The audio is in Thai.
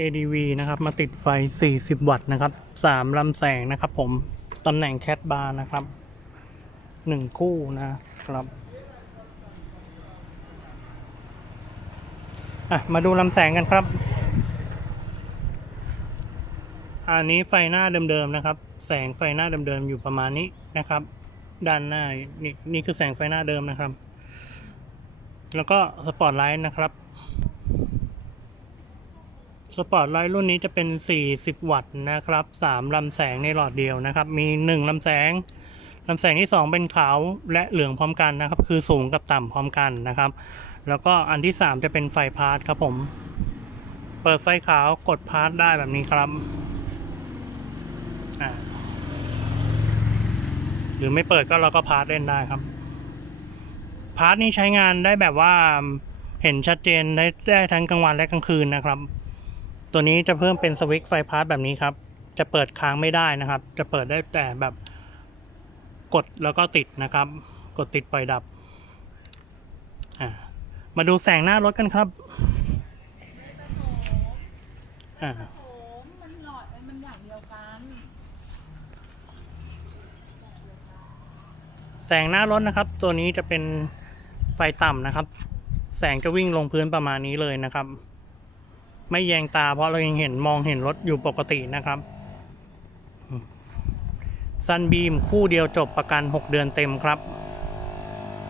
ADV นะครับ มาติดไฟ 40 วัตต์นะครับ3ลำแสงนะครับ ผมตำแหน่งแคทบาร์นะครับ 1 คู่นะครับอะมาดูลำแสงกันครับ อันนี้ไฟหน้าเดิมๆนะครับ แสงไฟหน้าเดิมๆอยู่ประมาณนี้นะครับ ด้านหน้านี่นี่คือแสงไฟหน้าเดิมนะครับ แล้วก็สปอตไลท์นะครับ สปอตไลท์รุ่นนี้จะเป็น 40 วัตต์นะครับ 3ลำแสงในหลอดเดียวนะครับ มี 1ลำแสงลำแสงที่ 2 เป็นขาวและเหลืองพร้อมกันนะครับ คือสูงกับต่ำพร้อมกันนะครับ แล้วก็อันที่ 3 จะเป็นไฟพาร์ทครับผม เปิดไฟขาวกดพาร์ทได้แบบนี้ครับ หรือไม่เปิดก็เราก็พาร์ทเล่นได้ครับ พาร์ทนี้ใช้งานได้แบบว่าเห็นชัดเจนได้ได้ทั้งกลางวันและกลางคืนนะครับ ตัวนี้จะเพิ่มเป็นสวิตช์ไฟพาร์ทแบบนี้ครับ จะเปิดค้างไม่ได้นะครับ จะเปิดได้แต่แบบกดแล้วก็ติดนะครับ กดติดปล่อยดับ มาดูแสงหน้ารถกันครับอ่ามันหลอดมันอย่างเดียวกัน แสงหน้ารถนะครับ ตัวนี้จะเป็นไฟต่ำนะครับ แสงจะวิ่งลงพื้นประมาณนี้เลยนะครับ ไม่แยงตาเพราะเรายังเห็นมองเห็นรถอยู่ปกตินะครับซันบีมคู่เดียวจบประกัน 6 เดือนเต็มครับ